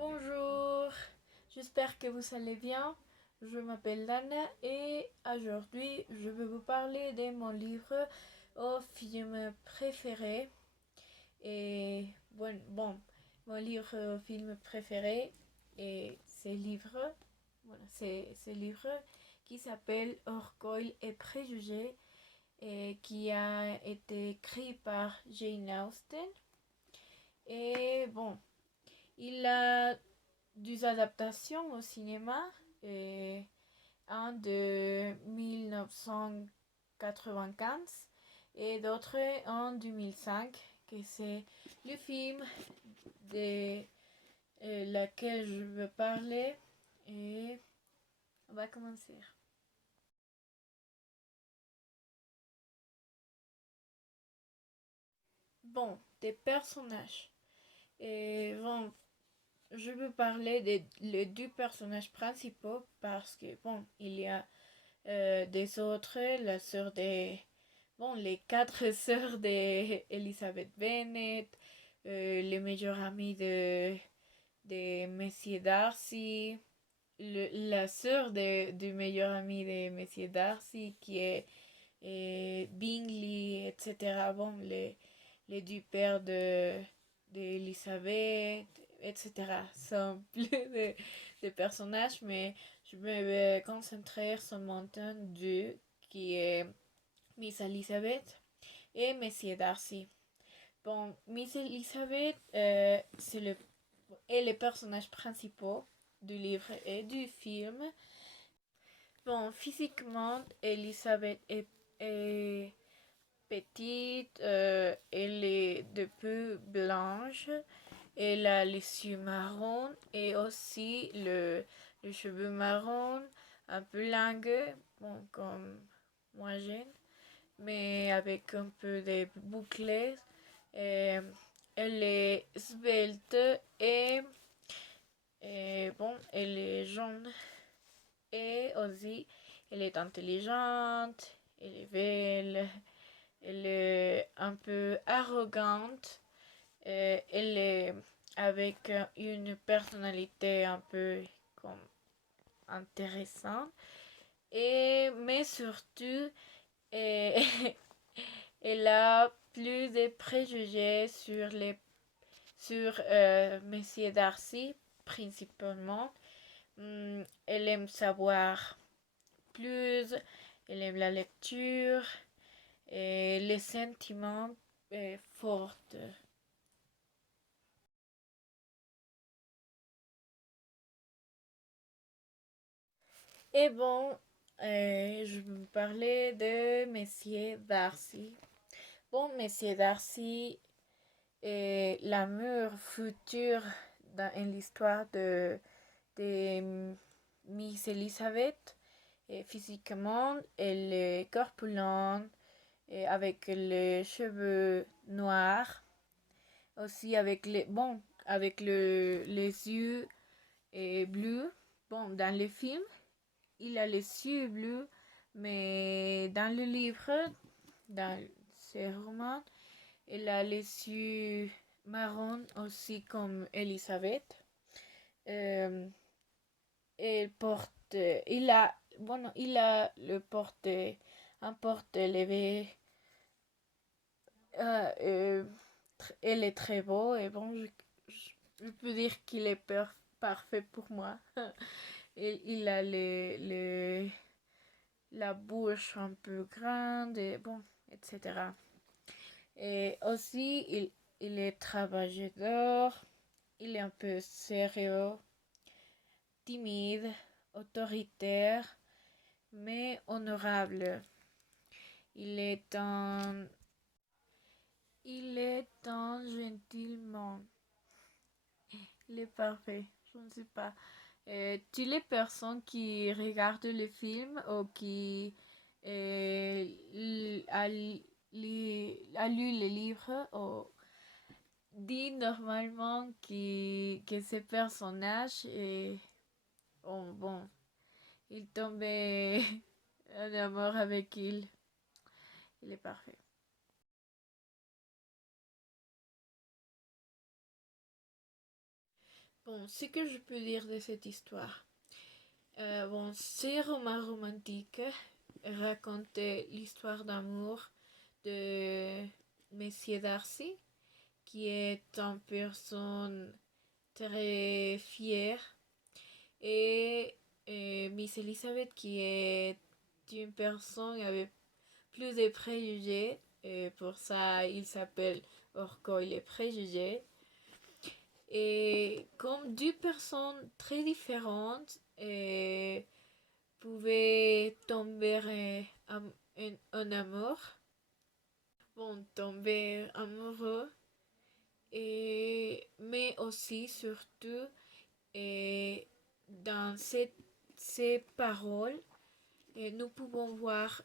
Bonjour, j'espère que vous allez bien. Je m'appelle Lana et aujourd'hui je vais vous parler de mon livre au film préféré. Et mon livre au film préféré est ce livre qui s'appelle Orgueil et préjugés et qui a été écrit par Jane Austen. Et il a deux adaptations au cinéma, et un de 1995 et d'autres en 2005, que c'est le film de laquelle je veux parler. Et on va commencer. Des personnages. Et je veux parler des les deux personnages principaux parce que il y a des autres, la sœur des les quatre sœurs d'Elizabeth Bennet, les meilleurs amis de Monsieur Darcy, la sœur du meilleur ami de Monsieur Darcy qui est Bingley, etc. Les deux pères d'Elizabeth, etc. sont plus de personnages, mais je me vais concentrer sur Mountain Dew, qui est Miss Elizabeth et Monsieur Darcy. Miss Elizabeth, est le personnage principal du livre et du film. Physiquement, est petite, elle est de peu blanche, elle a les yeux marrons et aussi le cheveu marron, un peu longue, comme moi jeune, mais avec un peu de boucles. Et elle est svelte et elle est jaune. Et aussi, elle est intelligente, elle est belle, elle est un peu arrogante, elle est avec une personnalité un peu comme intéressante. Mais surtout, euh, elle a plus de préjugés sur Monsieur Darcy, principalement. Elle aime savoir plus, elle aime la lecture et les sentiments forts. Et je vais vous parler de Monsieur Darcy. Monsieur Darcy est l'amour futur dans l'histoire de Miss Elizabeth. Et physiquement, elle est corpulente et avec les cheveux noirs, aussi avec les yeux bleus. Dans le film, il a les yeux bleus, mais dans le livre, dans ses romans, il a les yeux marrons aussi comme Elisabeth. Euh, il porte, il a le porte, un porte élevé. Euh, elle est très beau et je peux dire qu'il est parfait pour moi. Il a la bouche un peu grande et etc. Et aussi, il est travailleur, il est un peu sérieux, timide, autoritaire, mais honorable. Il est un, il est un gentleman. Il est parfait. Je ne sais pas. Toutes les personnes qui regardent le film ou qui a lu le livre dit normalement que ce personnage il tombait en amour avec il. Il est parfait. Bon, ce que je peux dire de cette histoire. Bon, ces romans romantiques racontaient l'histoire d'amour de Monsieur Darcy, qui est une personne très fière, et Miss Elizabeth, qui est une personne avec plus de préjugés, et pour ça il s'appelle Orgueil et préjugés. Et comme deux personnes très différentes pouvaient tomber en amour, bon, tomber amoureux, mais aussi, surtout, dans ces paroles, nous pouvons voir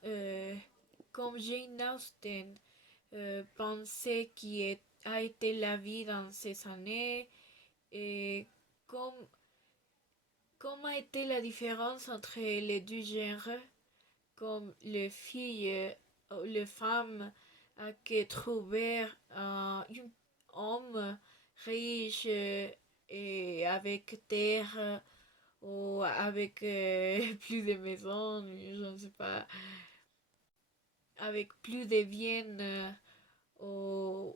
comme Jane Austen pensait a été la vie dans ces années et comme, comme a été la différence entre les deux genres, comme les filles ou les femmes qui trouvaient un homme riche et avec terre ou avec plus de maisons, je ne sais pas, avec plus de biens ou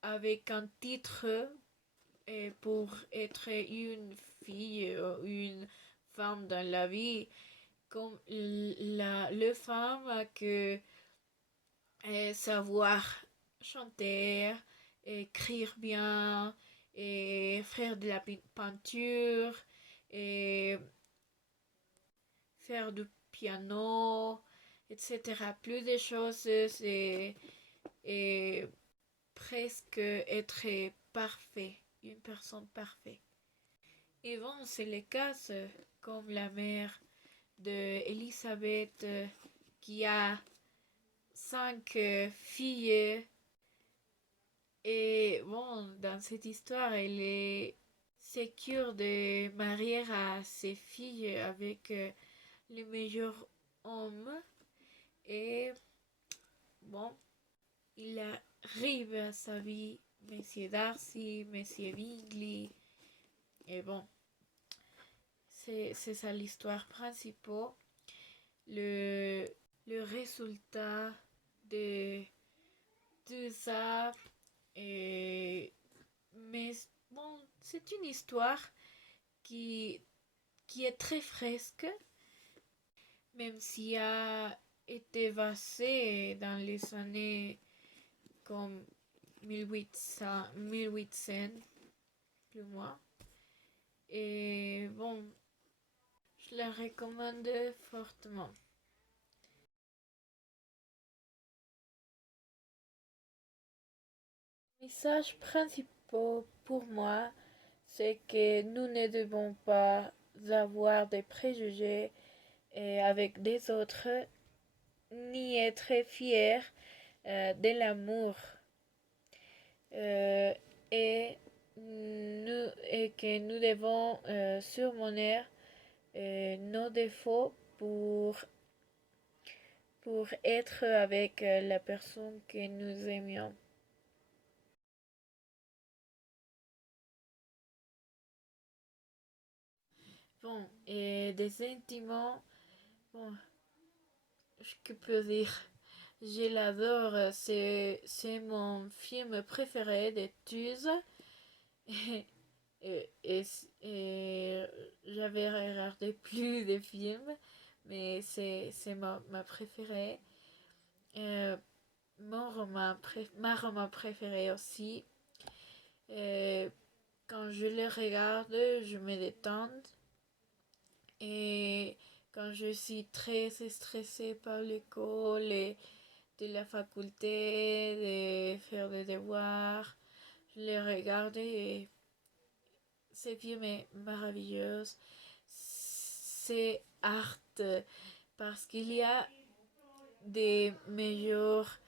avec un titre pour être une fille ou une femme dans la vie, comme le femme que savoir chanter, écrire bien, et faire de la peinture, et faire du piano, etc. Plus de choses, et presque être parfait, une personne parfaite. Et bon, c'est le cas comme la mère de Elisabeth qui a 5 filles. Et bon, dans cette histoire, elle est sécure de marier à ses filles avec le meilleur homme. Et bon, il arrive à sa vie Monsieur Darcy, Monsieur Bingley. Et bon, c'est ça l'histoire principale. Le, le résultat de tout ça. Mais bon, c'est une histoire qui, qui est très fresque, même s'il a été passé dans les années comme 1800, plus ou moins. Et bon, je la recommande fortement. Le message principal pour moi, c'est que nous ne devons pas avoir des préjugés avec des autres, ni être fiers de l'amour. Euh, et, et que nous devons surmonter nos défauts pour être avec la personne que nous aimions. Bon, et des sentiments, bon, que peux dire? Je l'adore, c'est mon film préféré de tous. Et, et, et j'avais regardé plus de films, mais c'est ma préférée. Euh, ma roman préférée aussi. Euh, Quand je le regarde, je me détends. Et quand je suis très stressée par l'école et de la faculté, de faire des devoirs, je les regarde et ce film est merveilleux. C'est art parce qu'il y a des meilleures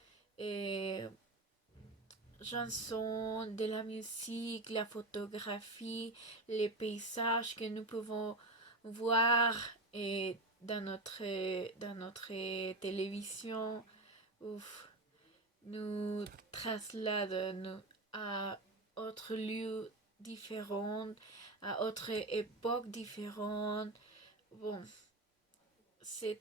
chansons, de la musique, la photographie, les paysages que nous pouvons voir dans notre télévision. Ouf, nous trasladent à autre lieu différentes, à autre époque différente. Bon, c'est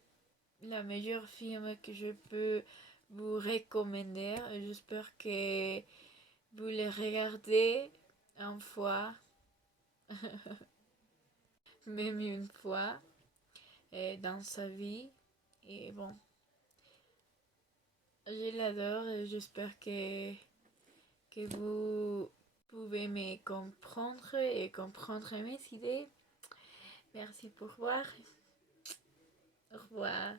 la meilleure film que je peux vous recommander. J'espère que vous le regardez une fois, même une fois dans sa vie. Et bon, je l'adore et j'espère que vous pouvez me comprendre et comprendre mes idées. Merci pour voir. Au revoir.